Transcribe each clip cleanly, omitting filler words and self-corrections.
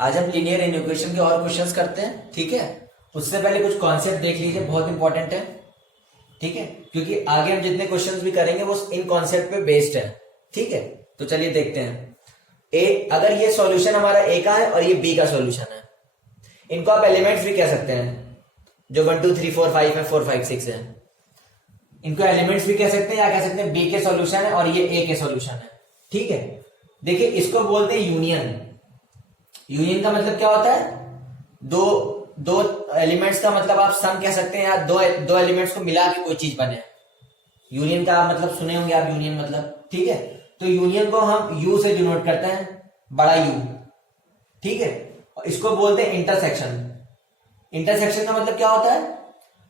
आज हम linear equation के और क्वेश्चंस करते हैं, ठीक है। उससे पहले कुछ कॉन्सेप्ट देख लीजिए, बहुत इंपॉर्टेंट है, ठीक है, क्योंकि आगे हम जितने क्वेश्चंस भी करेंगे वो इन कॉन्सेप्ट पे बेस्ड है, ठीक है। तो चलिए देखते हैं। ए, अगर ये सॉल्यूशन हमारा ए का है और ये बी का सॉल्यूशन है, इनको आप एलिमेंट्स भी कह सकते हैं, जो 1 2 3 4 5 है, 4 5 6 है, इनको एलिमेंट्स भी कह सकते हैं या कह सकते हैं बी के सॉल्यूशन है और ये ए के सॉल्यूशन है, ठीक है। देखिए इसको बोलते हैं यूनियन। यूनियन का मतलब क्या होता है? दो एलिमेंट्स का मतलब आप सम कह सकते हैं, या दो एलिमेंट्स को मिला के कोई चीज बने। यूनियन का मतलब सुने होंगे आप, यूनियन मतलब, ठीक है। तो यूनियन को हम यू से डिनोट करते हैं, बड़ा यू, ठीक है। और इसको बोलते हैं इंटरसेक्शन। इंटरसेक्शन का मतलब क्या होता है?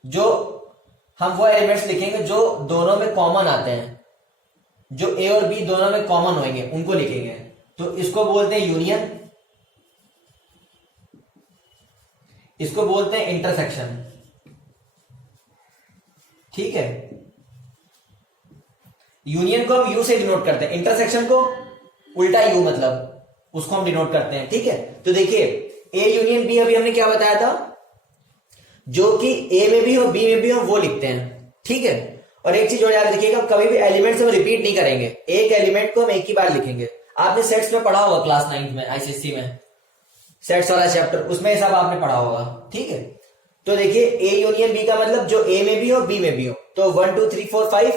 जो हम वो एलिमेंट्स लिखेंगे जो दोनों में कॉमन आते हैं, जो ए और बी दोनों में कॉमन होंगे उनको लिखेंगे, तो इसको बोलते हैं यूनियन, इसको बोलते हैं इंटरसेक्शन, ठीक है। यूनियन को हम यू से डिनोट करते हैं, इंटरसेक्शन को उल्टा यू मतलब उसको हम डिनोट करते हैं, ठीक है। तो देखिए ए यूनियन बी अभी हमने क्या बताया था, जो कि ए में भी हो बी में भी हो वो लिखते हैं, ठीक है। और एक चीज और याद रखिएगा, कभी भी एलिमेंट्स हम रिपीट नहीं करेंगे, एक एलिमेंट को हम एक ही बार लिखेंगे। आपने सेट्स में पढ़ा होगा क्लास 9 में आईसीएसई में, सेट्स वाला चैप्टर, उसमें सब आपने पढ़ा होगा, ठीक है। तो देखिए ए यूनियन बी का मतलब जो ए में भी हो बी में भी हो, तो 1 2 3 4 5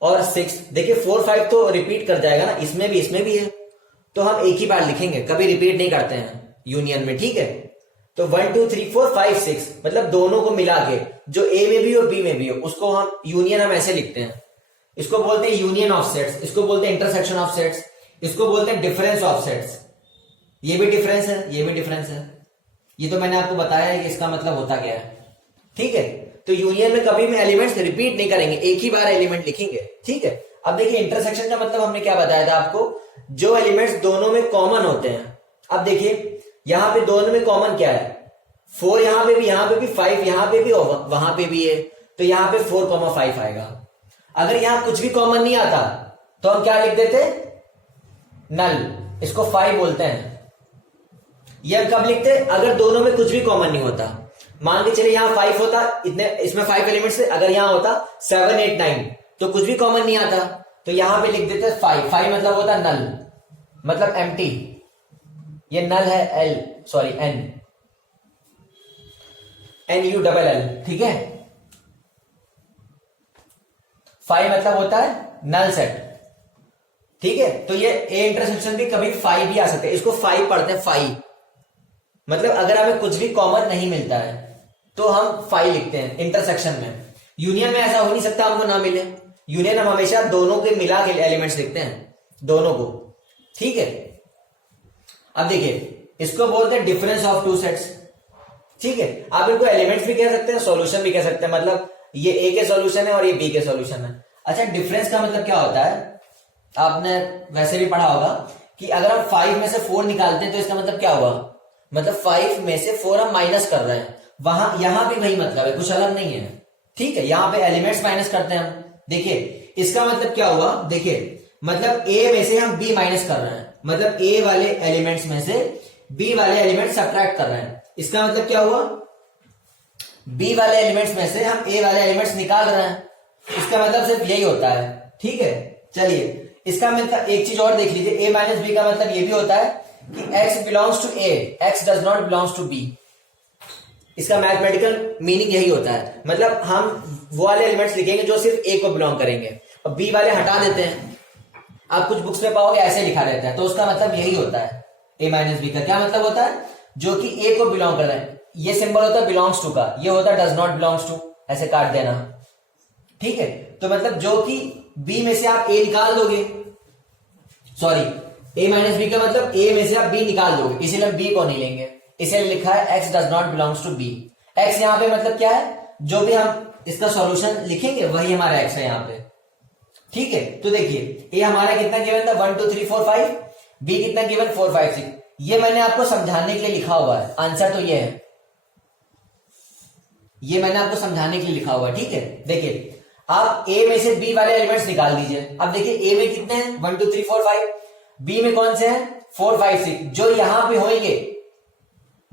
और 6। देखिए 4 5 तो रिपीट कर जाएगा ना, इसमें भी है, तो हम एक ही बार लिखेंगे, कभी रिपीट नहीं करते हैं यूनियन में, ठीक है। तो 1 2 3 4 5 6 मतलब दोनों को मिला के जो ए में भी हो बी में भी हो उसको हम यूनियन हम ऐसे लिखते हैं। इसको बोलते हैं यूनियन ऑफ सेट्स, इसको बोलते हैं इंटरसेक्शन ऑफ सेट्स, इसको बोलते हैं डिफरेंस ऑफ सेट्स। ये भी डिफरेंस है, ये भी डिफरेंस है, ये तो मैंने आपको बताया है कि इसका मतलब होता क्या है, ठीक है। तो यूनियन में कभी भी एलिमेंट्स रिपीट नहीं करेंगे, एक ही बार एलिमेंट लिखेंगे, ठीक है। अब देखिए इंटरसेक्शन का मतलब हमने क्या बताया था आपको, जो एलिमेंट्स दोनों में कॉमन होते हैं। अब देखिए यहां पे दोनों में कॉमन क्या है, 4 यहां पे भी 5 यहां पे भी और वहां पे भी है, तो यहां पे 4 5 आएगा। अगर यहां कुछ भी कॉमन नहीं आता तो हम क्या लिख देते, नल, इसको 5 बोलते हैं। ये हम कब लिखते, अगर दोनों में कुछ भी कॉमन नहीं होता। मान के चलिए यहां 5 होता, इतने इसमें 5 एलिमेंट्स थे, अगर यहां होता 7 8 9 तो कुछ भी कॉमन नहीं आता, तो यहां पे लिख देते 5 मतलब होता नल, मतलब एम्प्टी। ये नल है, NULL, ठीक है। 5 मतलब होता है नल सेट, ठीक है। तो ये ए इंटरसेक्शन भी कभी 5 भी आ सकते हैं, इसको 5 पढ़ते हैं, 5 मतलब अगर हमें कुछ भी कॉमन नहीं मिलता है तो हम 5 लिखते हैं इंटरसेक्शन में। यूनियन में ऐसा हो नहीं सकता हमको ना मिले, यूनियन हम हमेशा दोनों के मिला के एलिमेंट्स लिखते हैं, दोनों को, ठीक है। अब देखिए इसको बोलते हैं डिफरेंस ऑफ टू सेट्स, ठीक है। आप इनको एलिमेंट्स भी कह सकते हैं, सॉल्यूशन भी कह सकते हैं, मतलब ये ए के सॉल्यूशन है और ये बी के सॉल्यूशन है। अच्छा डिफरेंस का मतलब क्या होता है, आपने वैसे भी पढ़ा होगा कि अगर हम 5 में से 4 निकालते हैं तो इसका मतलब क्या हुआ, मतलब 5 में से 4 हम माइनस कर रहे हैं, वहां यहां भी वही मतलब है, कुछ अलग नहीं है, ठीक है। यहां पे एलिमेंट्स माइनस करते हैं हम। देखिए इसका मतलब क्या हुआ, देखिए मतलब ए में से हम बी माइनस कर रहे हैं, मतलब ए वाले एलिमेंट्स में से बी वाले एलिमेंट सब्ट्रैक्ट कर रहे हैं। इसका मतलब क्या हुआ, बी वाले एलिमेंट्स में से हम ए वाले एलिमेंट्स निकाल रहे हैं, इसका मतलब सिर्फ यही होता है, ठीक है। चलिए इसका मतलब एक चीज और देख लीजिए, ए माइनस बी का मतलब ये भी होता है कि x belongs to A, x does not belongs to B. इसका मैथमेटिकल मीनिंग यही होता है, मतलब हम वो वाले एलिमेंट्स लिखेंगे जो सिर्फ ए को बिलोंग करेंगे और बी वाले हटा देते हैं। आप कुछ बुक्स में पाओगे ऐसे लिखा रहता है, तो उसका मतलब यही होता है। ए माइनस बी का क्या मतलब होता है, जो कि ए को बिलोंग कर रहे हैं। ये सिंबल होता है बिलोंग्स टू का, ये होता है डज नॉट बिलोंग्स टू, ऐसे काट देना, ठीक है। तो मतलब जो कि बी में से आप ए निकाल दोगे, सॉरी ए माइनस बी का मतलब ए में से आप बी निकाल दोगे, इसीलिए हम बी को नहीं लेंगे, इसीलिए लिखा है x does not belongs to B. x यहां पे मतलब क्या है, जो भी हम इसका सॉल्यूशन लिखेंगे वही हमारा x है यहां पे, ठीक है। तो देखिए ए हमारा कितना गिवन था 1 2 3 4 5, बी कितना गिवन 4 5 6। ये मैंने आपको समझाने के लिए लिखा हुआ है, आंसर तो ये है, ये मैंने आपको समझाने के लिए लिखा हुआ है, ठीक है। देखिए आप ए में से बी वाले एलिमेंट्स निकाल दीजिए। अब देखिए ए में कितने हैं 1 2 3 4 5, बी में कौन से हैं 4 5 6, जो यहां पे होंगे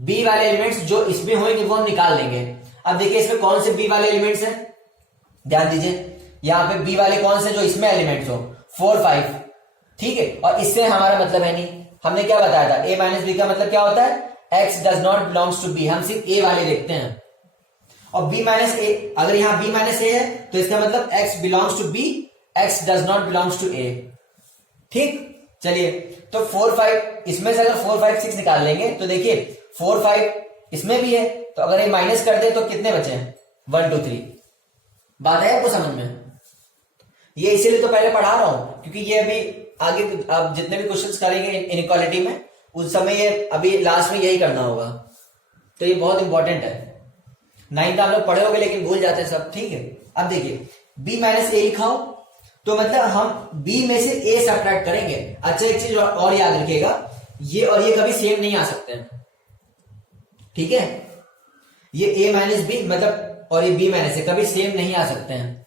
बी वाले एलिमेंट्स जो इसमें होंगे वो हम निकाल लेंगे। अब देखिए इसमें कौन से बी वाले एलिमेंट्स हैं, ध्यान दीजिए यहाँ पे बी वाले कौन से जो इसमें एलिमेंट्स हो, 4 5, ठीक है। और इससे हमारा मतलब है नहीं, हमने क्या बताया था, a माइनस बी का मतलब क्या होता है, x does not belongs to b, हम सिर्फ a वाले देखते हैं। और b माइनस ए, अगर यहाँ b माइनस ए है तो इसका मतलब x belongs to b, x does not belongs to a, ठीक। चलिए तो 4 5 इसमें से अगर 4 5 6 निकाल लेंगे तो देखिए 4 5 इसमें भी है, तो अगर ये माइनस कर दे तो कितने बचे हैं, 1 2 3। बात है आपको समझ में, ये इसीलिए तो पहले पढ़ा रहा हूं क्योंकि ये अभी आगे आप जितने भी क्वेश्चंस करेंगे इनइक्वालिटी में उस समय ये अभी लास्ट में यही करना होगा, तो ये बहुत इंपॉर्टेंट है। 9th आप लोग पढ़े होगे लेकिन भूल जाते हैं सब, ठीक है। अब देखिए b माइनस ए लिखा हो तो मतलब हम b में से a सब्ट्रैक्ट करेंगे। अच्छा एक चीज और याद रखिएगा, ये और ये कभी सेम नहीं आ सकते हैं, ठीक है। ये a माइनस बी मतलब और ये b माइनस ए कभी सेम नहीं आ सकते हैं,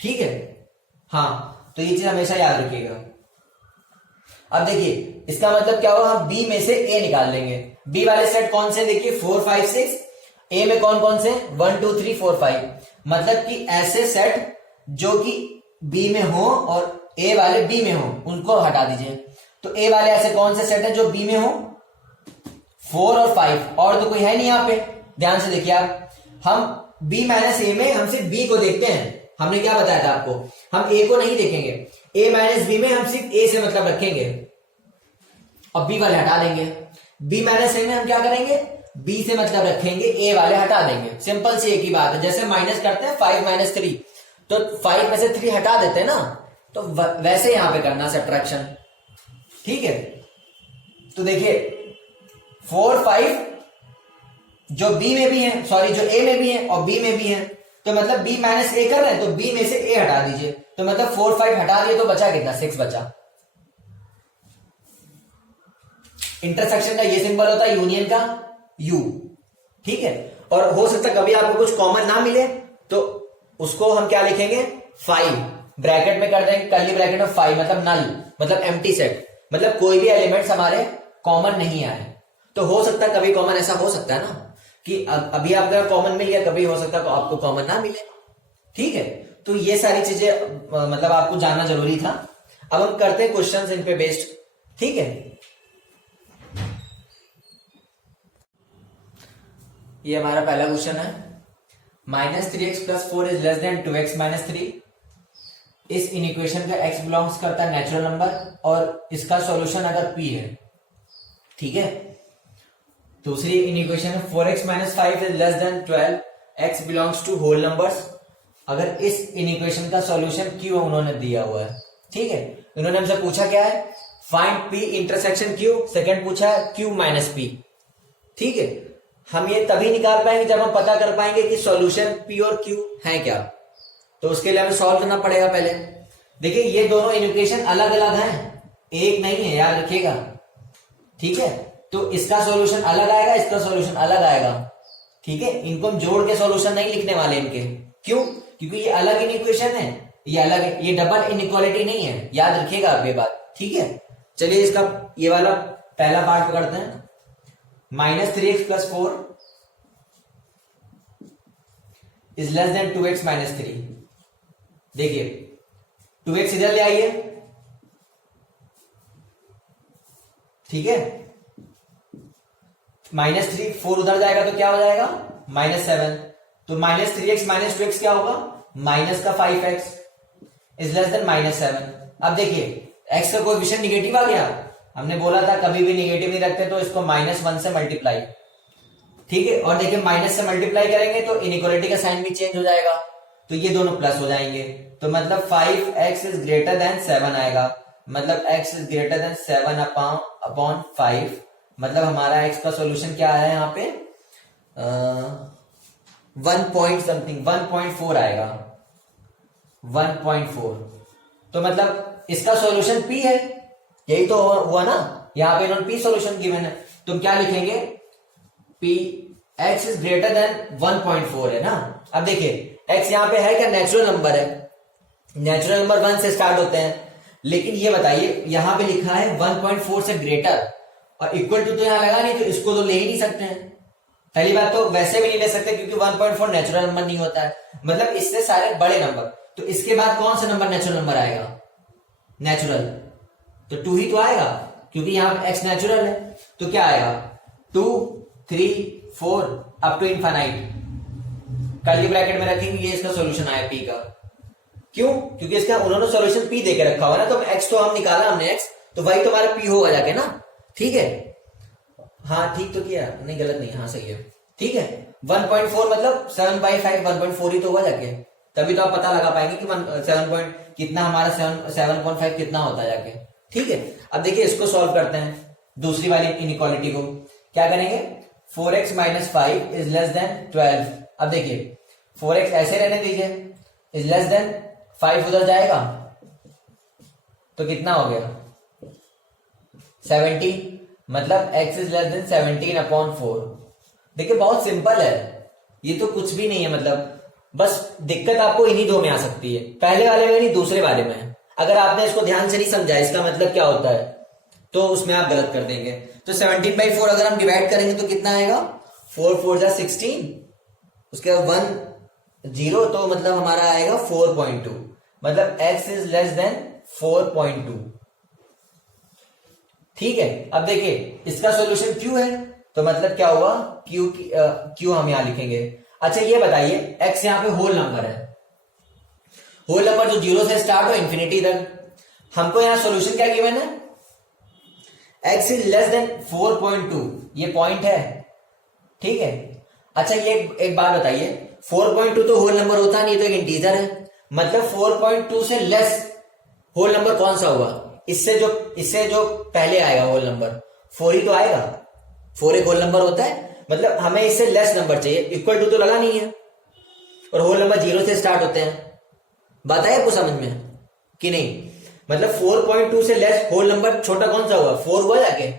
ठीक है। हाँ तो ये चीज हमेशा याद रखिएगा। अब देखिए इसका मतलब क्या होगा, हम b में से a निकाल लेंगे। b वाले सेट कौन से, देखिए 4 5 6, a में कौन कौन से 1 2 3 4 5, मतलब कि ऐसे सेट जो कि b में हो और a वाले b में हो उनको हटा दीजिए। तो a वाले ऐसे कौन से सेट है जो b में हो, 4 और 5, और तो कोई है नहीं यहाँ पे। ध्यान से देखिए आप, हम b माइनस ए में हम सिर्फ b को देखते हैं, हमने क्या बताया था आपको, हम a को नहीं देखेंगे। a माइनस बी में हम सिर्फ a से मतलब रखेंगे और b वाले हटा देंगे। b माइनस ए में हम क्या करेंगे, b से मतलब रखेंगे, a वाले हटा देंगे। सिंपल सी एक ही बात है, जैसे माइनस करते हैं 5 माइनस 3 तो 5 में से 3 हटा देते हैं ना, तो वैसे यहां पे करना सब्ट्रैक्शन, ठीक है। तो देखिए 4 5 जो b में भी है, सॉरी जो a में भी है और b में भी है, तो मतलब b माइनस ए कर रहे हैं तो b में से a हटा दीजिए, तो मतलब 4 5 हटा दिए तो बचा कितना, 6 बचा। इंटरसेक्शन का ये सिंबल होता है यूनियन का u, ठीक है। और हो सकता है कभी आपको कुछ कॉमन ना मिले तो उसको हम क्या लिखेंगे, 5 ब्रैकेट में कर देंगे, कर्ली ब्रैकेट में 5 मतलब नल, मतलब एम्प्टी सेट, मतलब कोई भी एलिमेंट्स हमारे कॉमन नहीं आए। तो हो सकता है कभी कॉमन ऐसा हो सकता है ना कि अभी आपका कॉमन मिल गया, कभी हो सकता है तो आपको कॉमन ना मिले, ठीक है। तो ये सारी चीजें मतलब आपको जानना जरूरी था। अब हम करते हैं क्वेश्चंस इन पे बेस्ड, ठीक है। ये हमारा पहला क्वेश्चन है, -3x + 4 is less then 2x - 3। इस इनइक्वेशन का x बिलोंग्स करता है नेचुरल नंबर और इसका सॉल्यूशन अगर p है, ठीक है। दूसरी इनइक्वेशन है 4x - 5 is less than 12, x belongs to whole numbers. अगर इस इनइक्वेशन का सॉल्यूशन q उन्होंने दिया हुआ है, ठीक है। उन्होंने हमसे पूछा क्या है, find p intersection q, second पूछा है q - p, ठीक है। हम ये तभी निकाल पाएंगे जब हम पता कर पाएंगे कि सॉल्यूशन p और q है क्या, तो उसके लिए हमें सॉल्व करना पड़ेगा पहले। देखिए ये दोनों इक्वेशन अलग अलग हैं, एक नहीं है, याद रखिएगा, ठीक है। तो इसका सॉल्यूशन अलग आएगा, इसका सॉल्यूशन अलग आएगा, ठीक है। इनको हम जोड़ के सॉल्यूशन नहीं लिखने वाले इनके, क्यों, क्योंकि ये अलग इक्वेशन है, ये अलग है, ये डबल इनइक्वालिटी नहीं है, याद रखिएगा आप ये बात, ठीक है। चलिए इसका ये वाला पहला पार्ट पकड़ते हैं, -3x + 4 is less then 2x - 3। देखिए 2x इधर ले आइए, ठीक है। -3 4 उधर जाएगा तो क्या हो जाएगा, -7। तो -3x - 2x क्या होगा, माइनस का 5x इज लेस देन -7। अब देखिए x का कोएफिशिएंट निगेटिव आ गया, हमने बोला था कभी भी निगेटिव नहीं रखते तो इसको -1 से मल्टीप्लाई, ठीक है। और देखिए माइनस से मल्टीप्लाई करेंगे तो इनइक्वालिटी का साइन भी चेंज हो जाएगा, तो ये दोनों प्लस हो जाएंगे, तो मतलब 5x इज ग्रेटर देन 7 आएगा, मतलब x is greater than 7 upon 5, मतलब हमारा x का सॉल्यूशन क्या है यहाँ पे 1.4 आएगा, 1.4। तो मतलब इसका सॉल्यूशन p है, यही तो हुआ ना, यहाँ पे इन्होंने p सॉल्यूशन गिवन है, तो क्या लिखेंगे p x is greater than 1.4 है ना। अब देखिए x यहाँ पे है क्या, नेचुरल नंबर है, नेचुरल नंबर 1 से स्टार्ट होते हैं, लेकिन ये बताइए यहाँ पे लिखा है 1.4 से ग्रेटर, और इक्वल टू तो यहां लगा नहीं, तो इसको तो ले ही नहीं सकते हैं। पहली बात तो वैसे भी नहीं ले सकते क्योंकि 1.4 नेचुरल नंबर नहीं होता है, मतलब इससे सारे बड़े नंबर। तो इसके बाद कौन सा नंबर नेचुरल नंबर आएगा? नेचुरल, तो 2 ही तो आएगा क्योंकि यहां x नेचुरल है। तो क्या आएगा? 2, 3, 4 up to infinite. Curly bracket में रखेंगे, ये इसका सॉल्यूशन आया p का। क्यों? क्योंकि इसका उन्होंने सॉल्यूशन p देके रखा हुआ ना, तो x तो हम निकाला हमने x, तो वही तो हमारा p होगा जाके ना। ठीक है, हाँ ठीक तो किया नहीं, गलत नहीं, हाँ सही है। ठीक है, 1.4 मतलब 7/5 1.4 ही तो होगा जाके, तभी तो आप पता लगा पाएंगे कि 7 कितना हमारा 7.5 कितना होता है जाके। ठीक है, अब देखिए इसको सॉल्व करते हैं दूसरी वाली इनइक्वालिटी को। क्या करेंगे? 4x - 5 is less than 12। अब देखिए 4x ऐसे रहने दीजिए, इज लेस देन 5 उधर जाएगा तो कितना हो गया? 17, मतलब x इज लेस देन 17/4। देखिए बहुत सिंपल है, ये तो कुछ भी नहीं है, मतलब बस दिक्कत आपको इन्हीं दो में आ सकती है, पहले वाले में नहीं दूसरे वाले में। अगर आपने इसको ध्यान से नहीं समझा इसका मतलब क्या होता है तो उसमें आप गलत कर देंगे। तो 17/4 अगर हम डिवाइड करेंगे तो कितना आएगा? 4 4 जा 16, उसके बाद 1 0, तो मतलब हमारा आएगा 4.2, मतलब x इज लेस देन 4.2। ठीक है, अब देखिए इसका सॉल्यूशन q है, तो मतलब क्या हुआ? q हम यहां लिखेंगे। अच्छा ये बताइए, x यहां पे होल नंबर है, होल नंबर जो 0 से स्टार्ट हो इन्फिनिटी तक। हमको यहां सॉल्यूशन क्या गिवन है? x इज लेस देन 4.2, ये पॉइंट है। ठीक है, अच्छा ये एक बात बताइए, 4.2 तो होल नंबर होता नहीं, तो एक इंटीजर है, मतलब 4.2 से लेस होल नंबर कौन सा हुआ? इससे जो पहले आएगा होल नंबर 4 ही तो आएगा। 4 एक होल नंबर होता है, मतलब हमें इससे लेस नंबर चाहिए, इक्वल टू तो लगा नहीं है, और होल नंबर 0 से स्टार्ट होते हैं। बात आई आपको समझ में कि नहीं? मतलब 4.2 से लेस होल नंबर छोटा कौन सा हुआ? 4 हुआ जाके,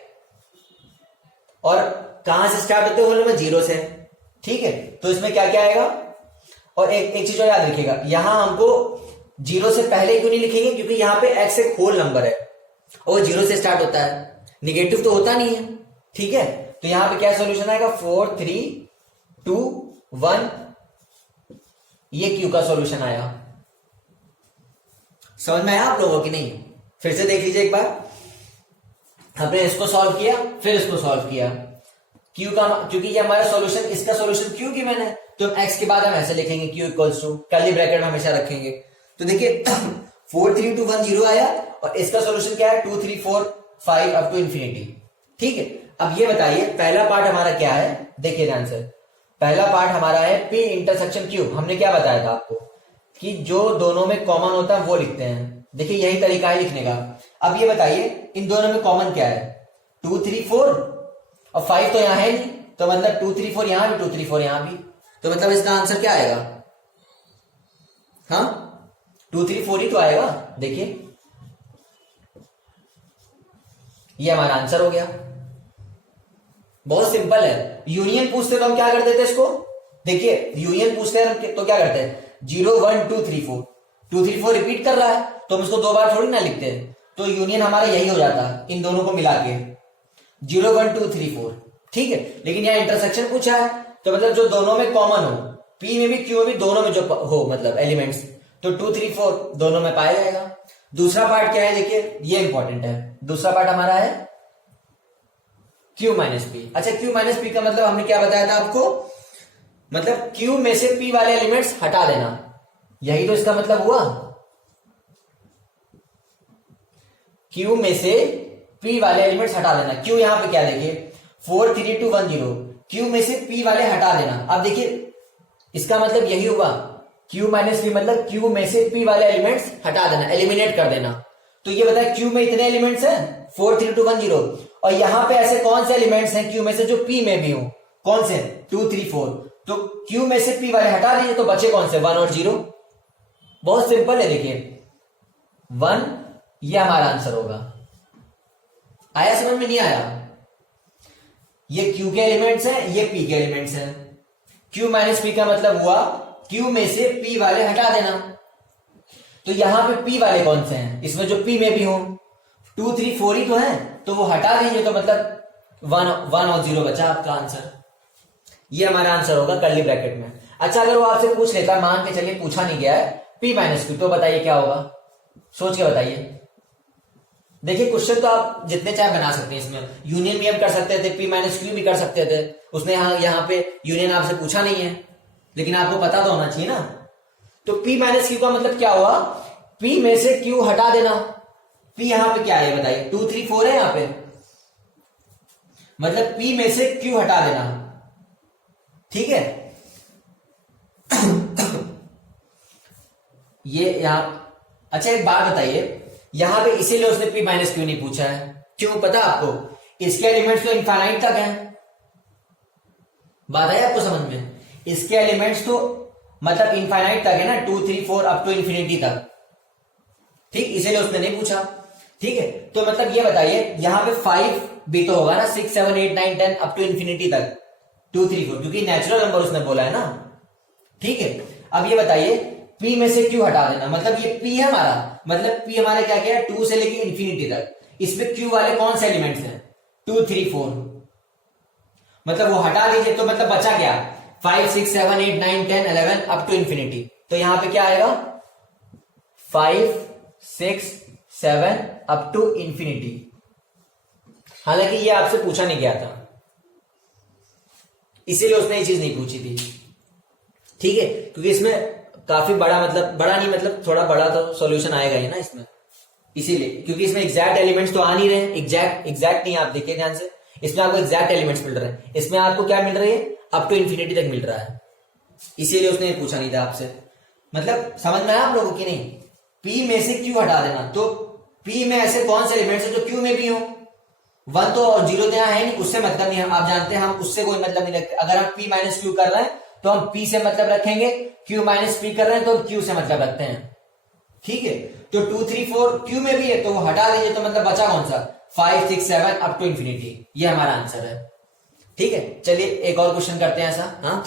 और कहां से स्टार्ट होते हैं? होल नंबर 0 से। ठीक है, तो इसमें क्या क्या आएगा? और एक चीज और याद रखिएगा, यहां हमको 0 से पहले क्यों नहीं लिखेंगे? क्योंकि यहां पे x एक होल नंबर है और 0 से स्टार्ट होता है, निगेटिव तो होता नहीं है। ठीक है, तो यहां पे क्या सॉल्यूशन आएगा? 4 3 2 1, ये q का सॉल्यूशन आया। समझ में आया आप लोगों की नहीं? फिर से देख लीजिए एक बार, हमने इसको सॉल्व किया फिर इसको सॉल्व किया, q का, क्योंकि ये हमारा सॉल्यूशन, इसका सॉल्यूशन q की मैंने, तो x के बाद हम ऐसे लिखेंगे q equals to, curly bracket में हमेशा रखेंगे। तो देखिए 4 3 2 1 0 आया, और इसका सॉल्यूशन क्या है? 2 3 4 5 अप टू इन्फिनिटी। ठीक है, अब ये बताइए पहला पार्ट हमारा क्या है? देखिए ध्यान से, पहला पार्ट हमारा है p इंटरसेक्शन q। हमने क्या बताया था आपको कि जो दोनों में कॉमन होता है वो लिखते हैं। देखिए यही तरीका है लिखने का। अब ये बताइए इन दोनों में कॉमन क्या है? 2 3 4 और 5 तो यहां है नहीं, तो मतलब 2 3 4 यहां भी, 2 3 4 यहां भी, तो मतलब इसका आंसर क्या आएगा? हाँ 2 3 4 ही तो आएगा। देखिए ये हमारा आंसर हो गया, बहुत सिंपल है। यूनियन पूछते तो हम क्या कर देते इसको? देखिए यूनियन पूछते हैं तो क्या करते हैं? 0 1 2 3 4, 2 3 4 रिपीट कर रहा है तो हम इसको 2 बार थोड़ी ना लिखते हैं, तो यूनियन हमारा यही हो जाता है इन दोनों को मिला के 0 1 2 3 4। ठीक है, लेकिन यहाँ इंटरसेक्शन पूछा है, तो मतलब जो दोनों में कॉमन हो, p में भी q में भी, दोनों में जो हो मतलब एलिमेंट्स, तो 2 3 4 दोनों में पाया जाएगा। दूसरा पार्ट क्या है? देखिए ये इंपॉर्टेंट है, दूसरा पार्ट हमारा है q माइनस p। अच्छा q माइनस p का मतलब हमने क्या बताया था आपको? मतलब q में से p वाले एलिमेंट्स हटा देना, यही तो इसका मतलब हुआ। q में से p वाले एलिमेंट्स हटा देना। q यहां पे क्या देखिए 4 3 2 1 0, q में से p वाले हटा देना। अब देखिए इसका मतलब यही हुआ, q माइनस p मतलब q में से p वाले एलिमेंट्स हटा देना, एलिमिनेट कर देना। तो ये बताए q में इतने एलिमेंट्स हैं 4 3 2 1 0, और यहां पे ऐसे कौन से एलिमेंट्स हैं q में से जो p में भी हो? कौन से? 2 3 4। तो q में से p वाले हटा दीजिए तो बचे कौन से? 1 और 0। बहुत सिंपल है, देखिए 1 ये हमारा आंसर होगा। आया समझ में? नहीं आया? ये q के एलिमेंट्स हैं, ये p के एलिमेंट्स हैं। q माइनस p का मतलब हुआ q में से p वाले हटा देना। तो यहां पे p वाले कौन से हैं? इसमें जो p में भी हो 2 3 4 ही तो हैं, तो वो हटा दीजिए, तो मतलब 1 और 0 बचा आपका आंसर। ये हमारा आंसर होगा कर्ली ब्रैकेट में। अच्छा, अगर वो आपसे पूछ लेता है, मान के चलिए पूछा नहीं गया है, p माइनस क्यू, तो बताइए क्या होगा, सोच के बताइए। देखिए क्वेश्चन तो आप जितने चाहे बना सकते हैं, इसमें यूनियन भी हम कर सकते थे, p माइनस क्यू भी कर सकते थे। उसने यहाँ पे यूनियन आपसे पूछा नहीं है, लेकिन आपको पता तो होना चाहिए ना। तो p माइनस क्यू का मतलब क्या हुआ, p में से q हटा देना। p यहां पे क्या है बताइए, 2 3 4 है यहां पे, मतलब p में से q हटा देना, ठीक है। ये यहां, अच्छा एक बात बताइए, यहां पे इसीलिए उसने p माइनस क्यू नहीं पूछा है, क्यों पता आपको, इसके एलिमेंट्स तो इनफाइनाइट तक हैं। बात आई आपको समझ में, इसके एलिमेंट्स तो मतलब इनफाइनाइट तक है ना, 2 3 4 अप टू इंफिनिटी तक, ठीक, इसीलिए उसने नहीं पूछा, ठीक है। तो मतलब ये बताइए, यहां पे 5 भी तो होगा ना, 6 7 8 9 10 अप टू इंफिनिटी तक, 2 3 4, क्योंकि नेचुरल नंबर उसने बोला है ना, ठीक है। अब ये बताइए, p में से q हटा देना, मतलब ये p है हमारा, मतलब p हमारा क्या क्या है, 2 से लेके इंफिनिटी तक। इसमें q वाले कौन से एलिमेंट्स हैं, 2 3 4, मतलब वो हटा दीजिए, तो मतलब बचा क्या, 5 6 7 8 9 10 11 अप टू इंफिनिटी। तो यहां पे क्या आएगा, 5 6 7 अप टू इंफिनिटी। हालांकि ये आपसे पूछा नहीं गया था, इसीलिए उसने ये चीज नहीं पूछी थी, ठीक है, क्योंकि इसमें काफी बड़ा, मतलब बड़ा नहीं, मतलब थोड़ा बड़ा तो सॉल्यूशन आएगा ही ना इसमें, इसीलिए, क्योंकि इसमें एग्जैक्ट एलिमेंट्स तो आ नहीं रहे, एग्जैक्ट नहीं, आप देखिए ध्यान से, इसमें आपको एग्जैक्ट एलिमेंट्स मिल रहे हैं, इसमें आपको क्या मिल रही है, अप टू इंफिनिटी तक मिल रहा है, इसीलिए उसने पूछा नहीं था आपसे। मतलब समझ में आया आप लोगों की नहीं, p में से q हटा देना, तो p में ऐसे कौन से एलिमेंट्स हैं जो q में भी हो, 1 तो और 0 तो यहाँ है नहीं, उससे मतलब नहीं, आप जानते हैं हम उससे कोई मतलब नहीं रखते। अगर हम p माइनस क्यू कर रहे हैं तो हम p से मतलब रखेंगे, q माइनस p कर रहे हैं तो हम q से मतलब रखते हैं, ठीक है। तो 2 3 4 q में भी है, तो वो हटा दीजिए, तो मतलब बचा कौन सा, 5 6 7 अप टू इंफिनिटी, ये हमारा आंसर है, ठीक है। चलिए एक और क्वेश्चन करते हैं ऐसा, हाँ